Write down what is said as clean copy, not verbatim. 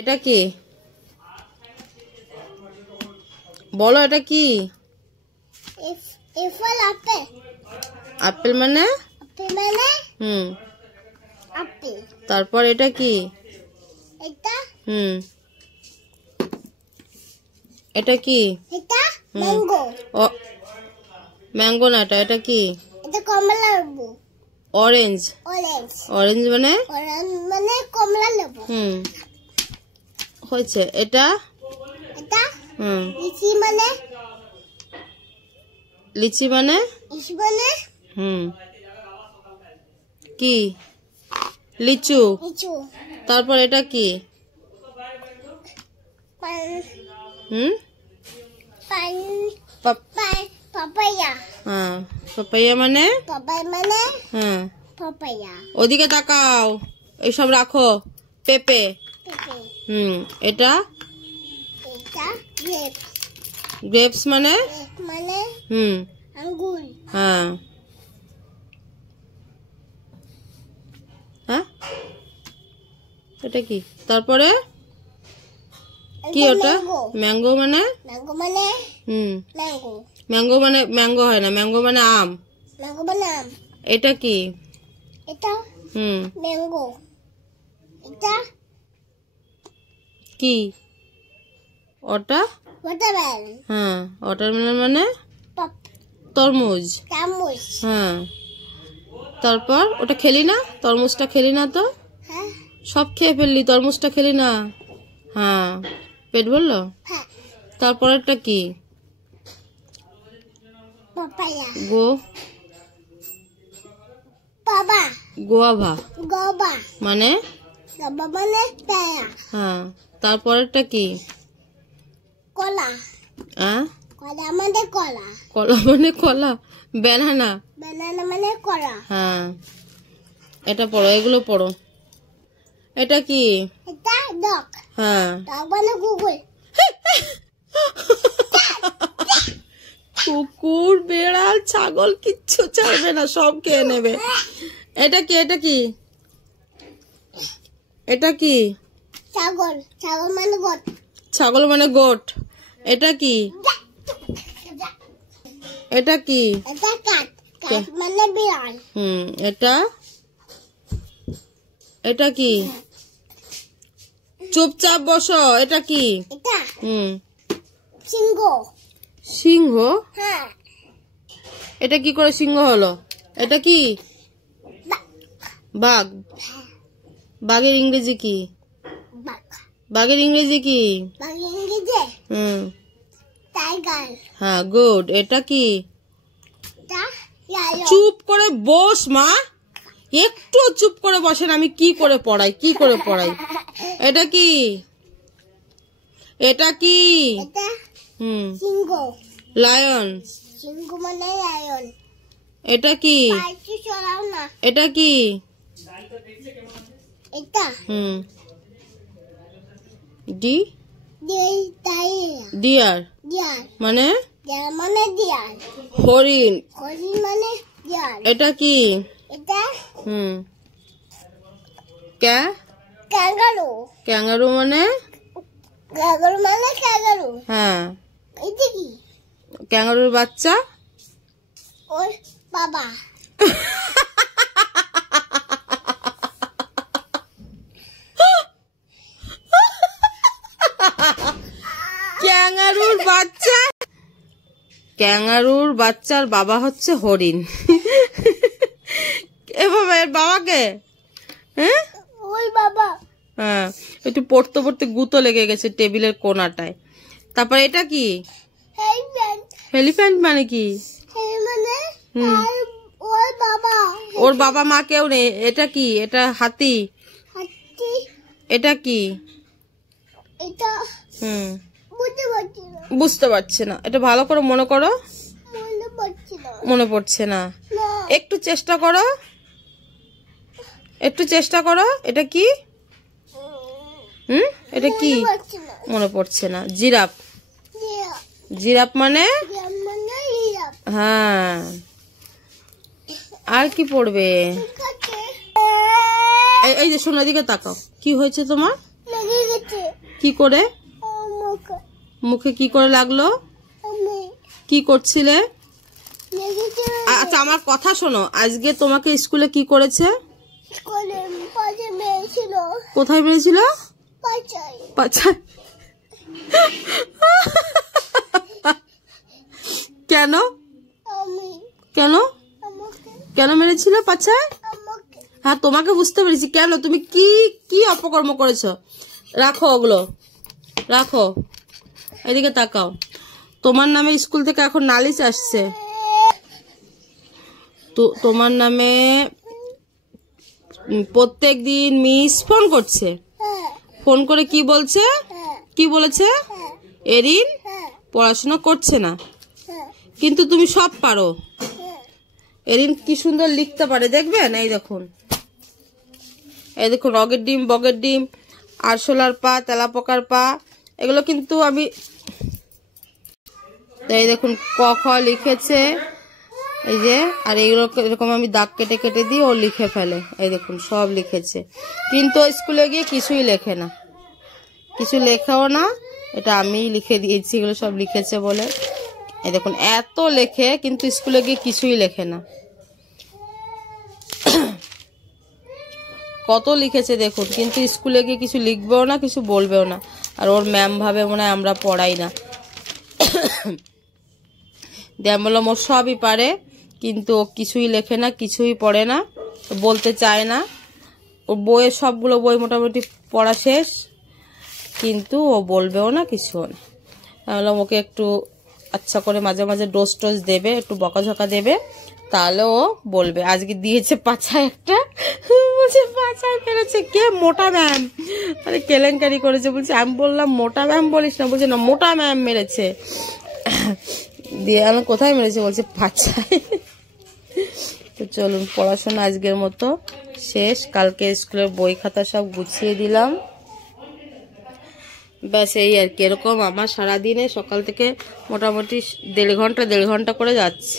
এটা কি বলো, এটা কি? আপেল মানে তারপর এটা কি? এটা কি? ম্যাঙ্গো না, এটা কি? অরেঞ্জ। অরেঞ্জ মানে কমলা লেবু। হয়েছে। এটা লিচি মানে কি? লিচু। তারপর এটা কি? পাপাইয়া মানে ওদিকে তাকাও, এইসব রাখো। পেঁপে। এটা গ্রেপস মানে আঙ্গুর। হ্যাঁ, এটা কি? তারপরে কি ওটা? ম্যাঙ্গো মানে ম্যাঙ্গো মানে ম্যাঙ্গো হয় না, ম্যাঙ্গো মানে আম। এটা কি? ম্যাঙ্গো। এটা কি? ওটা হ্যাঁ, ওয়াটারমেলন মানে তরমুজ। হ্যাঁ, তারপর ওটা খেলি না, তরমুজটা খেলি না তো? সব খেয়ে ফেললি, তরমুজটা খেলি না। হ্যাঁ, পেট ভরলো? তারপরেরটা কি? গোয়াভা মানে হ্যাঁ, তারপরেরটা কি? কলা। কলা মানে কলা। ব্যানানা মানে কলা। হ্যাঁ, এটা পড়ো, এগুলো পড়ো। এটা কি? হ্যাঁ, কুকুর, বেড়াল, ছাগল কিচ্ছু ছাড়বে না, সব খেয়ে নেবে। এটা কি? এটা কি? এটা কি? ছাগল মানে গোট। এটা কি? এটা কি? এটা কি? চুপচাপ বসো। এটা কি? সিংহ। এটা কি করে সিংহ হলো? এটা কি? বাঘ। বাঘের ইংরেজি কি? হ্যাঁ, গুড। এটা কি? চুপ করে বস মা, একটু চুপ করে বসেন। আমি কি করে পড়াই? এটা কি? এটা কি? লায়ন। এটা কি? এটা কি? ডিয়ার মানে হরিণ। এটা কি? ক্যাঙ্গারু মানে হ্যাঁ, ক্যাঙ্গারুর বাচ্চা। বাবা। ক্যাঙ্গারুর বাচ্চার বাবা হচ্ছে হরিণ। এভাবে এর বাবাকে হ্যাঁ, একটু পড়তে পড়তে গুঁতো লেগে গেছে টেবিলের কোনাটায়। তারপর এটা কি? এলিফ্যান্ট মানে কি? ওর বাবা মা কেউ নেই। এটা কি? এটা হাতি। এটা কি? বুঝতে পারছে না। এটা ভালো করে মনে করো। মনে পড়ছে না। একটু চেষ্টা করো। এটা কি? এটা কি? মনে পড়ছে না। জিরাফ। জিরাফ মানে হ্যাঁ, আর কি পড়বে? এই যে শোনো, দিকে তাকাও। কি হয়েছে তোমার? কি করে? মুখে কি করে লাগলো? কি করছিলে? আচ্ছা আমার কথা শোনো, আজকে তোমাকে স্কুলে কি করেছে? কোথায় মেরেছিল? পাছায়। কেন কেন কেন মেরেছিল পাছায়? হ্যাঁ তোমাকে বুঝতে পেরেছি। কেন, তুমি কি কি অপকর্ম করেছো? রাখো ওগুলো, রাখো। এদিকে তাকাও। তোমার নামে স্কুল থেকে এখন নালিশ আসছে। তো তোমার নামে প্রত্যেক দিন মিস ফোন করছে। ফোন করে কি বলছে? কি বলেছে? এরিন পড়াশোনা করছে না, কিন্তু তুমি সব পারো। এরিন কি সুন্দর লিখতে পারে দেখবেন। এই দেখুন, এই দেখুন, রগের ডিম, বগের ডিম, আরশোলার পা, তেলাপোকার পা, এগুলো কিন্তু আমি, এই দেখুন ক খ লিখেছে, এই যে, আর এইগুলো এরকম আমি দাগ কেটে কেটে দিই, ও লিখে ফেলে। এই দেখুন সব লিখেছে, কিন্তু স্কুলে গিয়ে কিছুই লেখে না, কিছু লেখাও না। এটা আমি লিখে দিয়েছি, এগুলো সব লিখেছে বলে। এই দেখুন এত লেখে, কিন্তু স্কুলে গিয়ে কিছুই লেখে না। কত লিখেছে দেখুন, কিন্তু স্কুলে গিয়ে কিছু লিখবেও না, কিছু বলবেও না। আর ওর ম্যাম ভাবে মনে হয় আমরা পড়াই না। দিয়ে বললাম ওর সবই পারে, কিন্তু ও কিছুই লেখে না, কিছুই পড়ে না, বলতে চায় না। ওর বইয়ের সবগুলো বই মোটামুটি পড়া শেষ, কিন্তু ও বলবেও না, কিছুও না। আমি বললাম ওকে একটু আচ্ছা করে মাঝে মাঝে ডোজ টোজ দেবে, একটু বকাঝকা দেবে, তাহলে ও বলবে। আজকে দিয়েছে পাছায় একটা, বলছে পাছায় ফেলেছে কে? মোটা ম্যাম। মানে কেলেঙ্কারি করেছে। বলছে, আমি বললাম মোটা ম্যাম বলিস না। বলছে না, মোটা ম্যাম মেরেছে। দিয়ে আমি কোথায় মেরেছে? বলছে পাছায়। তো চলুন, পড়াশোনা আজকের মতো শেষ। কালকে স্কুলের বই খাতা সব গুছিয়ে দিলাম, ব্যাস এই আর কি। এরকম আমার সারাদিনে সকাল থেকে মোটামুটি দেড় ঘন্টা করে যাচ্ছে।